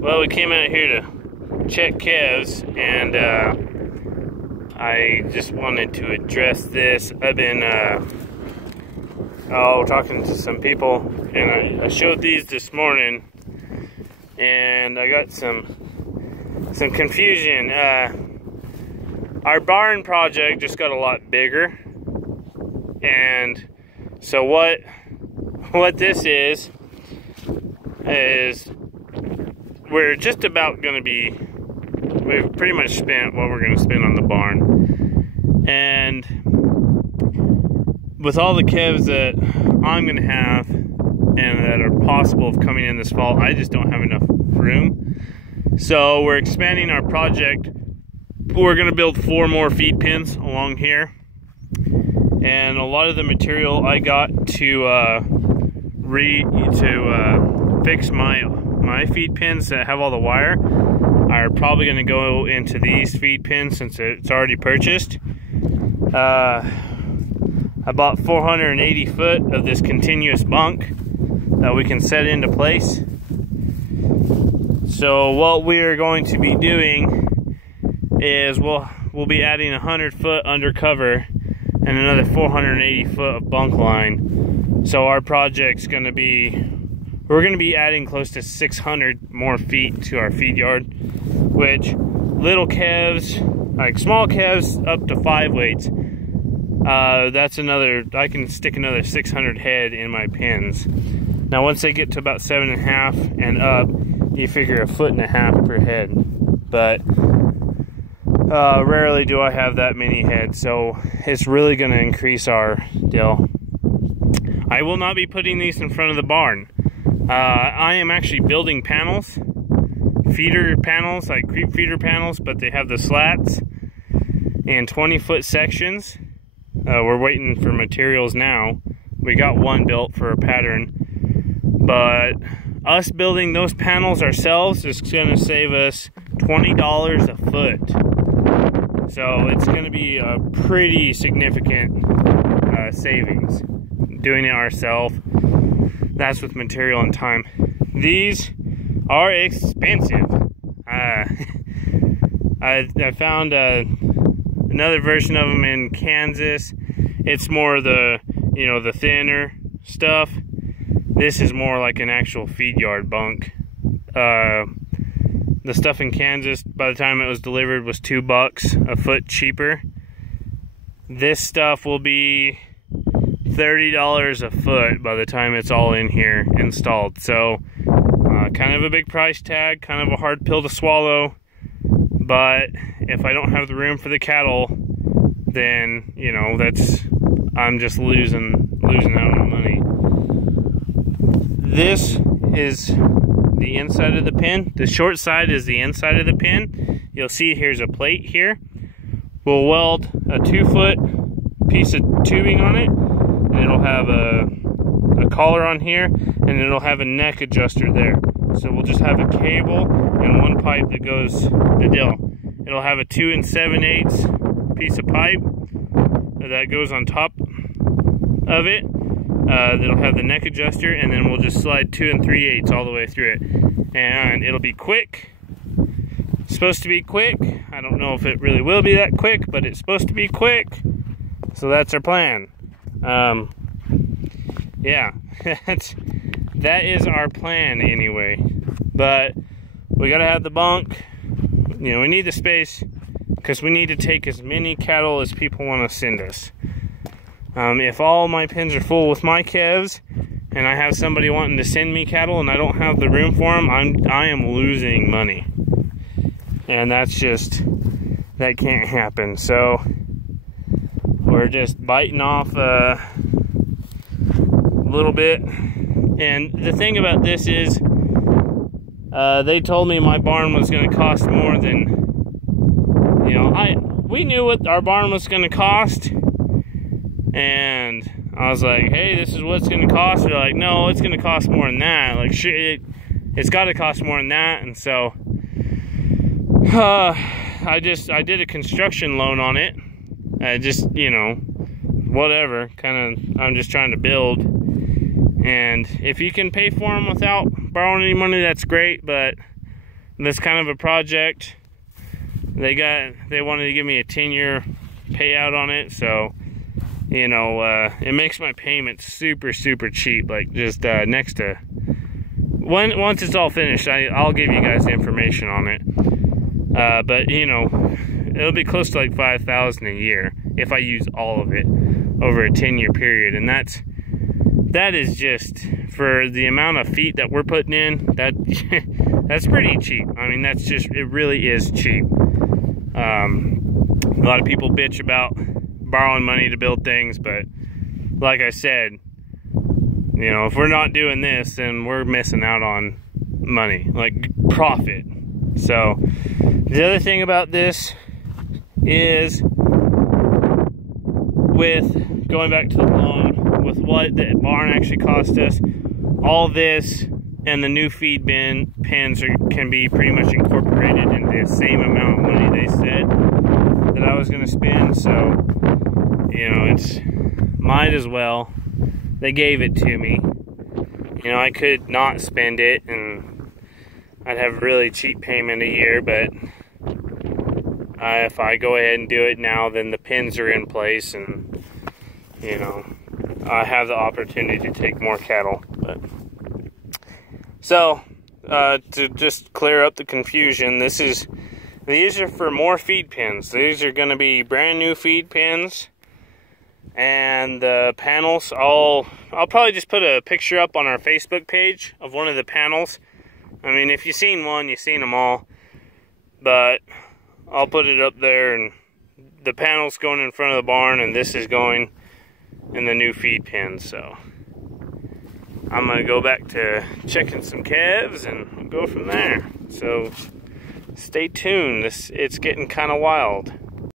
Well, we came out here to check calves, and I just wanted to address this. I've been talking to some people, and I showed these this morning, and I got some confusion. Our barn project just got a lot bigger, and so what this is we're just about going to be, we've pretty much spent what we're going to spend on the barn. And with all the calves that I'm going to have and that are possible of coming in this fall, I just don't have enough room. So we're expanding our project. We're going to build 4 more feed pens along here. And a lot of the material I got to fix my feed pens that have all the wire are probably going to go into these feed pens since it's already purchased. I bought 480 foot of this continuous bunk that we can set into place. So what we are going to be doing is we'll be adding 100 foot undercover and another 480 foot of bunk line. So our project's going to be, we're going to be adding close to 600 more feet to our feed yard, which little calves, like small calves up to 5 weights, that's another, I can stick another 600 head in my pens. Now once they get to about 7.5 and up, you figure 1.5 foot per head. But rarely do I have that many heads, so it's really going to increase our deal. I will not be putting these in front of the barn. I am actually building panels, feeder panels, like creep feeder panels, but they have the slats in 20-foot sections. We're waiting for materials now. We got one built for a pattern, but us building those panels ourselves is going to save us $20 a foot. So it's going to be a pretty significant savings doing it ourselves. That's with material and time. These are expensive. I found another version of them in Kansas. It's more the, the thinner stuff. This is more like an actual feed yard bunk. The stuff in Kansas, by the time it was delivered, was $2 a foot cheaper. This stuff will be $30 a foot by the time it's all in here installed. So kind of a big price tag, kind of a hard pill to swallow, but if I don't have the room for the cattle, then I'm just losing out on money. This is the inside of the pen. The short side is the inside of the pen. You'll see here's a plate here. We'll weld a 2-foot piece of tubing on it, and it'll have a collar on here, and it'll have a neck adjuster there. So we'll just have a cable and one pipe that goes the deal. It'll have a 2 7/8 piece of pipe that goes on top of it. That'll have the neck adjuster, and then we'll just slide 2 3/8 all the way through it. And it'll be quick. It's supposed to be quick. I don't know if it really will be that quick, but it's supposed to be quick. So that's our plan. Yeah, that is our plan anyway. But we gotta have the bunk. We need the space because we need to take as many cattle as people want to send us. If all my pens are full with my calves and I have somebody wanting to send me cattle and I don't have the room for them, I am losing money. And that's just, that can't happen. So we're just biting off a little bit. And the thing about this is, they told me my barn was going to cost more than, we knew what our barn was going to cost. And I was like, hey, this is what it's going to cost. They're like, no, it's going to cost more than that. Like, it's got to cost more than that. And so, I did a construction loan on it. Whatever, I'm just trying to build. And if you can pay for them without borrowing any money, that's great, but this kind of a project, they wanted to give me a 10-year payout on it, so you know, it makes my payments super cheap, like just next to once it's all finished. I'll give you guys the information on it, but you know, it'll be close to like $5,000 a year if I use all of it over a 10-year period, and that is just for the amount of feet that we're putting in. That's pretty cheap. I mean, it really is cheap. A lot of people bitch about borrowing money to build things, but like I said, you know, if we're not doing this, then we're missing out on money, like profit. So the other thing about this is, with going back to the lawn, with what the barn actually cost us, all this and the new feed pens can be pretty much incorporated into the same amount of money they said that I was going to spend. So, you know, it's might as well. They gave it to me. You know, I could not spend it and I'd have a really cheap payment a year, but if I go ahead and do it now, then the pins are in place, and you know, I have the opportunity to take more cattle. But so to just clear up the confusion, these are for more feed pins. These are going to be brand new feed pins, and the panels, I'll probably just put a picture up on our Facebook page of one of the panels. I mean, if you've seen one, you've seen them all, but I'll put it up there, and the panel's going in front of the barn, and this is going in the new feed pins. So I'm gonna go back to checking some calves and go from there. So stay tuned. It's getting kind of wild.